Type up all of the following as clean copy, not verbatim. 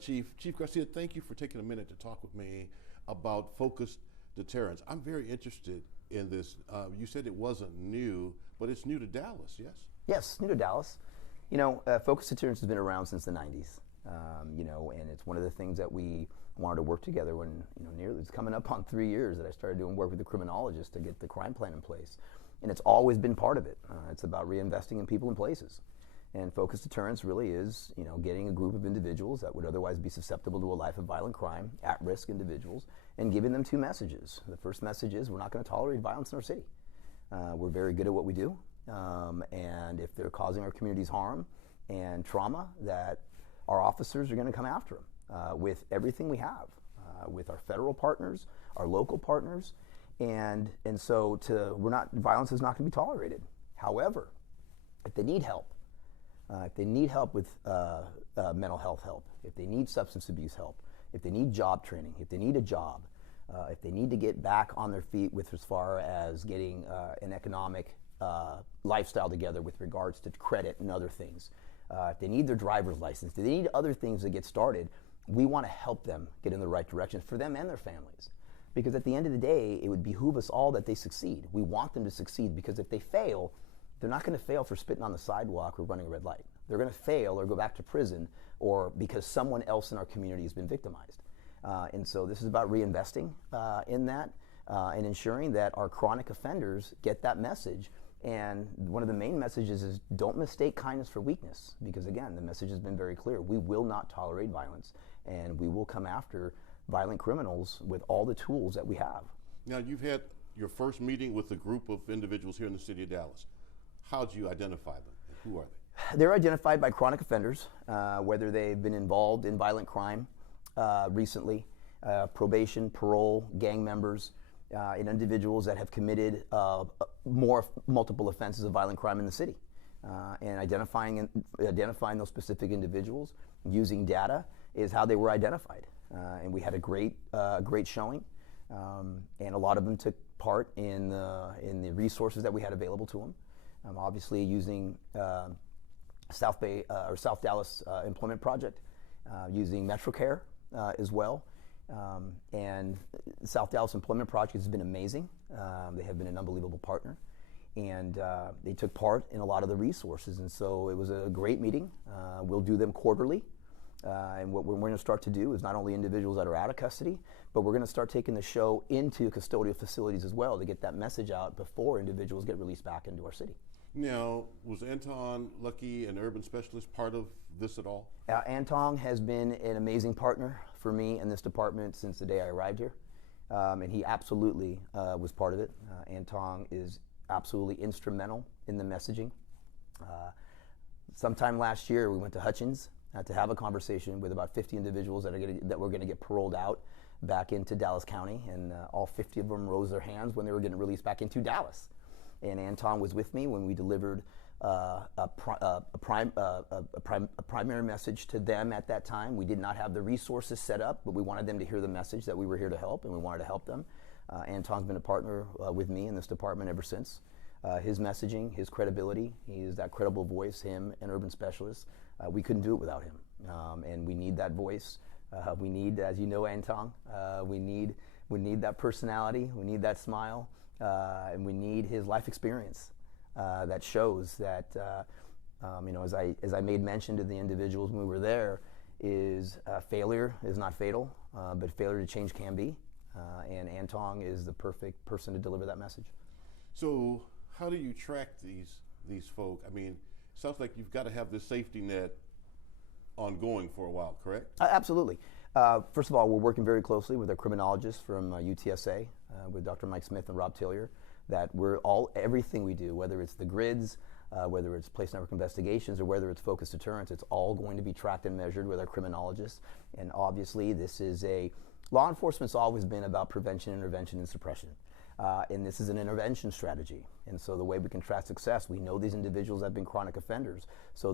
Chief Garcia, thank you for taking a minute to talk with me about focused deterrence. I'm very interested in this. You said it wasn't new, but it's new to Dallas, yes? Yes, new to Dallas. You know, focused deterrence has been around since the 90s. You know, and it's one of the things that we wanted to work together when, you know, nearly, it's coming up on 3 years that I started doing work with the criminologist to get the crime plan in place. And it's always been part of it. It's about reinvesting in people and places. And focused deterrence really is, you know, getting a group of individuals that would otherwise be susceptible to a life of violent crime, at-risk individuals, and giving them two messages. The first message is we're not going to tolerate violence in our city. We're very good at what we do, and if they're causing our communities harm and trauma, that our officers are going to come after them with everything we have, with our federal partners, our local partners, and so violence is not going to be tolerated. However, if they need help, with mental health help, if they need substance abuse help, if they need job training, if they need a job, if they need to get back on their feet with as far as getting an economic lifestyle together with regards to credit and other things, if they need their driver's license, if they need other things to get started, we want to help them get in the right direction for them and their families. Because at the end of the day, it would behoove us all that they succeed. We want them to succeed because if they fail, they're not going to fail for spitting on the sidewalk or running a red light. They're going to fail or go back to prison or because someone else in our community has been victimized. And so this is about reinvesting in that and ensuring that our chronic offenders get that message. And one of the main messages is don't mistake kindness for weakness, because again, the message has been very clear. We will not tolerate violence, and we will come after violent criminals with all the tools that we have. Now, you've had your first meeting with a group of individuals here in the city of Dallas. How do you identify them, and who are they? They're identified by chronic offenders, whether they've been involved in violent crime recently, probation, parole, gang members, and individuals that have committed multiple offenses of violent crime in the city. And identifying those specific individuals using data is how they were identified. And we had a great showing, and a lot of them took part in the resources that we had available to them. Obviously using South Dallas Employment Project, using MetroCare as well. And South Dallas Employment Project has been amazing. They have been an unbelievable partner. And they took part in a lot of the resources. And so it was a great meeting. We'll do them quarterly. And what we're going to start to do is not only individuals that are out of custody, but we're going to start taking the show into custodial facilities as well to get that message out before individuals get released back into our city. Now, was Anton Lucky, an urban specialist, part of this at all? Anton has been an amazing partner for me in this department since the day I arrived here. And he absolutely was part of it. Anton is absolutely instrumental in the messaging. Sometime last year, we went to Hutchins to have a conversation with about 50 individuals that were going to get paroled out back into Dallas County, and all 50 of them rose their hands when they were getting released back into Dallas. And Anton was with me when we delivered a primary message to them at that time. We did not have the resources set up, but we wanted them to hear the message that we were here to help, and we wanted to help them. Anton's been a partner with me in this department ever since. His messaging, his credibility, he is that credible voice, him, an urban specialist. We couldn't do it without him, and we need that voice. We need, as you know, Anton, we need that personality, we need that smile, and we need his life experience that shows that, you know, as I made mention to the individuals when we were there, is failure is not fatal, but failure to change can be, and Anton is the perfect person to deliver that message. So how do you track these folk? I mean, it sounds like you've got to have this safety net ongoing for a while, correct? Absolutely. First of all, we're working very closely with our criminologists from UTSA, with Dr. Mike Smith and Rob Tillier, that everything we do, whether it's the grids, whether it's place network investigations, or whether it's focused deterrence, it's all going to be tracked and measured with our criminologists. And obviously, law enforcement's always been about prevention, intervention, and suppression. And this is an intervention strategy. And so the way we can track success, we know these individuals have been chronic offenders. So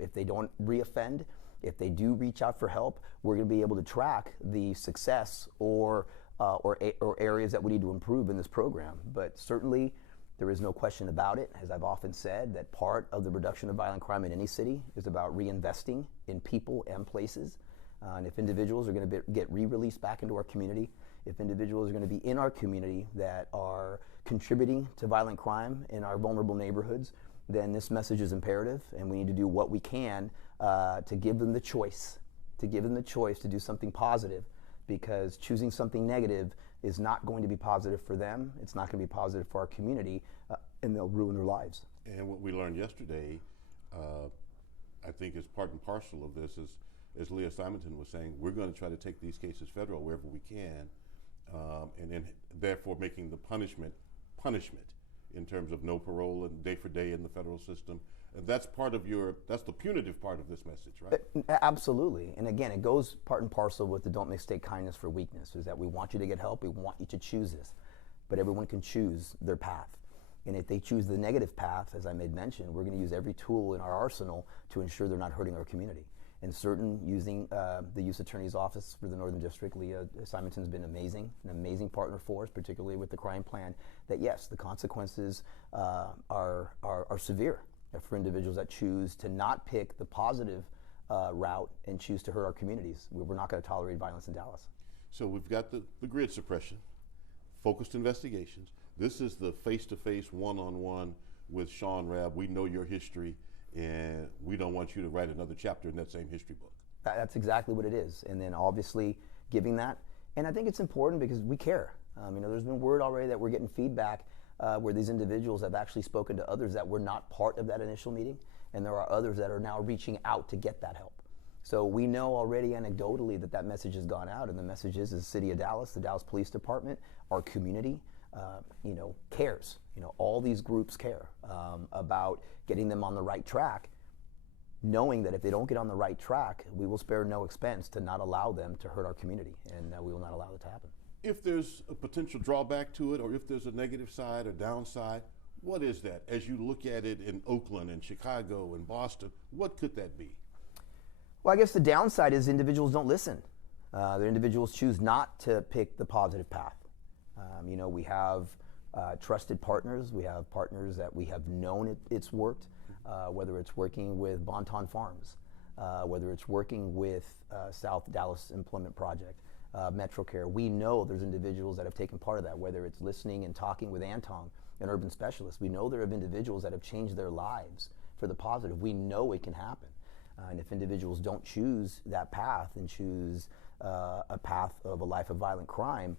if they don't reoffend, if they do reach out for help, we're going to be able to track the success or areas that we need to improve in this program. But certainly, There is no question about it, as I've often said, that part of the reduction of violent crime in any city is about reinvesting in people and places. And if individuals are going to get re-released back into our community, if individuals are going to be in our community that are contributing to violent crime in our vulnerable neighborhoods, then this message is imperative, and we need to do what we can to give them the choice, to do something positive, because choosing something negative is not going to be positive for them, it's not going to be positive for our community, and they'll ruin their lives. And what we learned yesterday, I think is part and parcel of this, is, as Leah Simonton was saying, we're going to try to take these cases federal wherever we can, and then therefore making the punishment in terms of no parole and day for day in the federal system. And that's that's the punitive part of this message, right? Absolutely. And again, it goes part and parcel with the don't mistake kindness for weakness, is that we want you to get help, we want you to choose this. But everyone can choose their path. And if they choose the negative path, as I made mention, we're going to use every tool in our arsenal to ensure they're not hurting our community. And using the U.S. Attorney's Office for the Northern District, Leah Simonton's been an amazing partner for us, particularly with the crime plan, that yes, the consequences are severe for individuals that choose to not pick the positive route and choose to hurt our communities. We're not going to tolerate violence in Dallas. So we've got the grid suppression, focused investigations. This is the face-to-face, one-on-one with Shaun Rabb. We know your history, and we don't want you to write another chapter in that same history book. That's exactly what it is. And then obviously giving that, and I think it's important because we care. There's been word already that we're getting feedback where these individuals have actually spoken to others that were not part of that initial meeting, and there are others that are now reaching out to get that help. So we know already anecdotally that message has gone out, and the message is the City of Dallas, the Dallas Police Department, our community, cares. All these groups care about getting them on the right track, knowing that if they don't get on the right track, we will spare no expense to not allow them to hurt our community, and we will not allow it to happen. If there's a potential drawback to it, or if there's a negative side or downside, what is that? As you look at it in Oakland and Chicago and Boston, what could that be? Well, I guess the downside is individuals don't listen. The individuals choose not to pick the positive path. We have trusted partners. We have partners that we have known it's worked, whether it's working with Bonton Farms, whether it's working with South Dallas Employment Project, MetroCare. We know there's individuals that have taken part of that, whether it's listening and talking with Anton, an urban specialist. We know there have individuals that have changed their lives for the positive. We know it can happen. And if individuals don't choose that path and choose a path of a life of violent crime,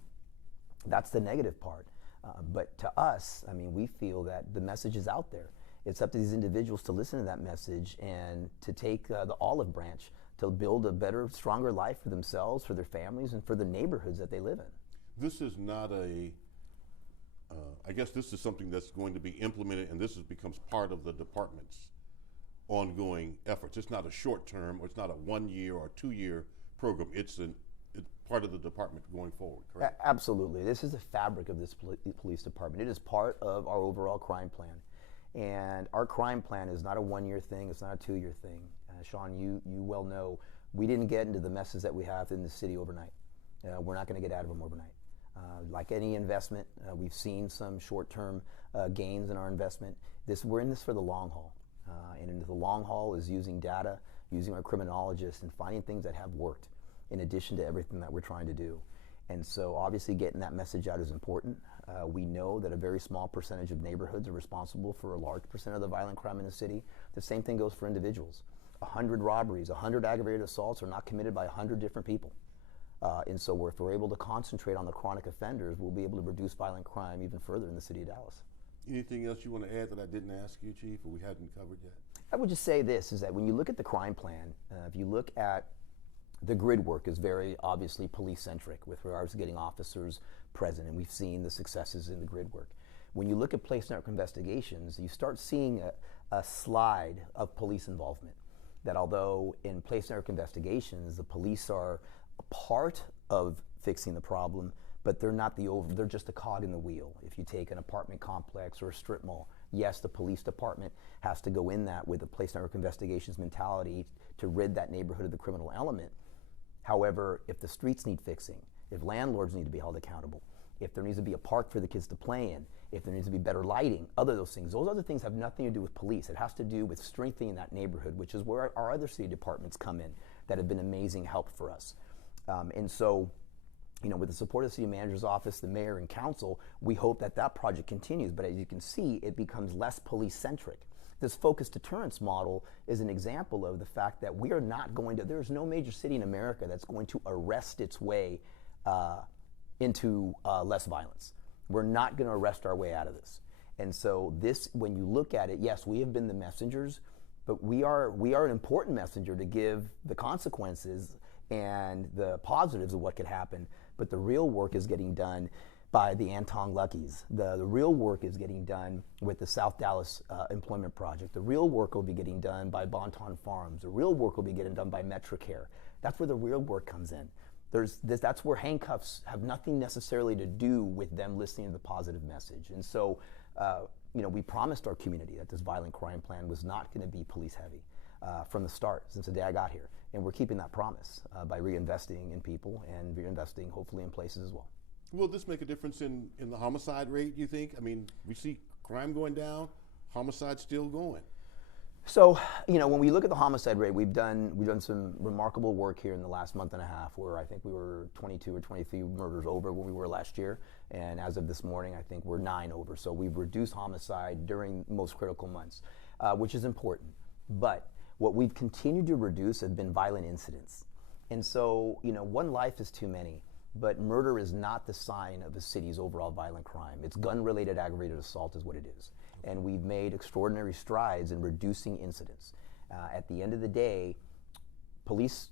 that's the negative part. But to us, we feel that the message is out there. It's up to these individuals to listen to that message and to take the olive branch to build a better, stronger life for themselves, for their families, and for the neighborhoods that they live in. This is not I guess this is something that's going to be implemented, and this becomes part of the department's ongoing efforts. It's not a short term, or it's not a 1 year or 2 year program. It's part of the department going forward, correct? Absolutely. This is the fabric of this police department. It is part of our overall crime plan. And our crime plan is not a 1 year thing, it's not a 2 year thing. Shaun, you well know, we didn't get into the messes that we have in the city overnight. We're not going to get out of them overnight. Like any investment, we've seen some short-term gains in our investment. We're in this for the long haul. And the long haul is using data, using our criminologists, and finding things that have worked in addition to everything that we're trying to do. And so obviously getting that message out is important. We know that a very small percentage of neighborhoods are responsible for a large percent of the violent crime in the city. The same thing goes for individuals. 100 robberies, 100 aggravated assaults are not committed by 100 different people. And so if we're able to concentrate on the chronic offenders, we'll be able to reduce violent crime even further in the city of Dallas. Anything else you want to add that I didn't ask you, Chief, or we hadn't covered yet? I would just say this, is that when you look at the crime plan, if you look at the grid work is very obviously police-centric with regards to getting officers present, and we've seen the successes in the grid work. When you look at place network investigations, you start seeing a slide of police involvement. That although in place network investigations, the police are a part of fixing the problem, but they're just a cog in the wheel. If you take an apartment complex or a strip mall, yes, the police department has to go in that with a place network investigations mentality to rid that neighborhood of the criminal element. However, if the streets need fixing, if landlords need to be held accountable, if there needs to be a park for the kids to play in, if there needs to be better lighting, those things. Those other things have nothing to do with police. It has to do with strengthening that neighborhood, which is where our other city departments come in that have been amazing help for us. And so, with the support of the city manager's office, the mayor and council, we hope that that project continues. But as you can see, it becomes less police-centric. This focused deterrence model is an example of the fact that we are not going to, there's no major city in America that's going to arrest its way into less violence. We're not going to arrest our way out of this. And so this, when you look at it, yes, we have been the messengers, but we are an important messenger to give the consequences and the positives of what could happen. But the real work is getting done by the Anton Luckys. The real work is getting done with the South Dallas Employment Project. The real work will be getting done by Bonton Farms. The real work will be getting done by MetroCare. That's where the real work comes in. That's where handcuffs have nothing necessarily to do with them listening to the positive message. And so, we promised our community that this violent crime plan was not going to be police heavy from the start, since the day I got here. And we're keeping that promise by reinvesting in people and reinvesting hopefully in places as well. Will this make a difference in the homicide rate, you think? I mean, we see crime going down, homicide still going. So, when we look at the homicide rate, we've done some remarkable work here in the last month and a half, where I think we were 22 or 23 murders over when we were last year. And as of this morning, I think we're 9 over. So we've reduced homicide during most critical months, which is important. But what we've continued to reduce have been violent incidents. And so, one life is too many. But murder is not the sign of a city's overall violent crime. It's gun-related aggravated assault is what it is. And we've made extraordinary strides in reducing incidents. At the end of the day, police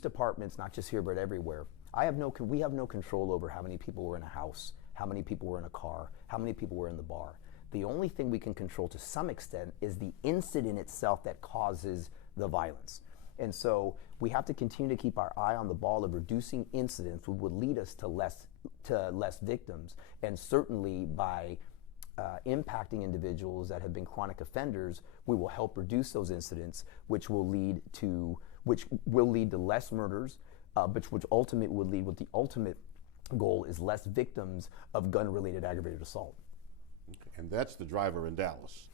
departments, not just here but everywhere, we have no control over how many people were in a house, how many people were in a car, how many people were in the bar. The only thing we can control to some extent is the incident itself that causes the violence. And so we have to continue to keep our eye on the ball of reducing incidents, which would lead us to less victims. And certainly by impacting individuals that have been chronic offenders, we will help reduce those incidents, which will lead to less murders, which ultimately would lead with the ultimate goal is less victims of gun-related aggravated assault. Okay. And that's the driver in Dallas.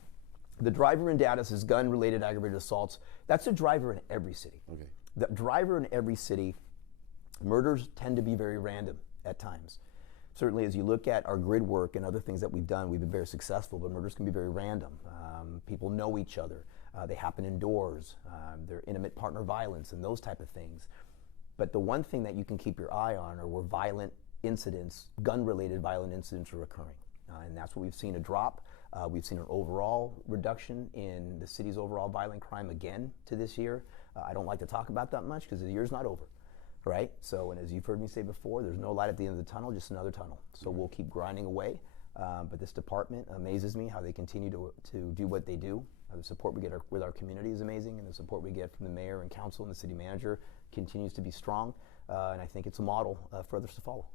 The driver in Dallas is gun-related aggravated assaults. That's a driver in every city. Okay. The driver in every city, murders tend to be very random at times. Certainly as you look at our grid work and other things that we've done, we've been very successful, but murders can be very random. People know each other. They happen indoors. They're intimate partner violence and those type of things. But the one thing that you can keep your eye on are where violent incidents, gun-related violent incidents are occurring. And that's what we've seen a drop. We've seen an overall reduction in the city's overall violent crime again to this year. I don't like to talk about that much because the year's not over, right? So, and as you've heard me say before, there's no light at the end of the tunnel, just another tunnel. So we'll keep grinding away. But this department amazes me how they continue to do what they do. The support we get with our community is amazing, and the support we get from the mayor and council and the city manager continues to be strong. And I think it's a model for others to follow.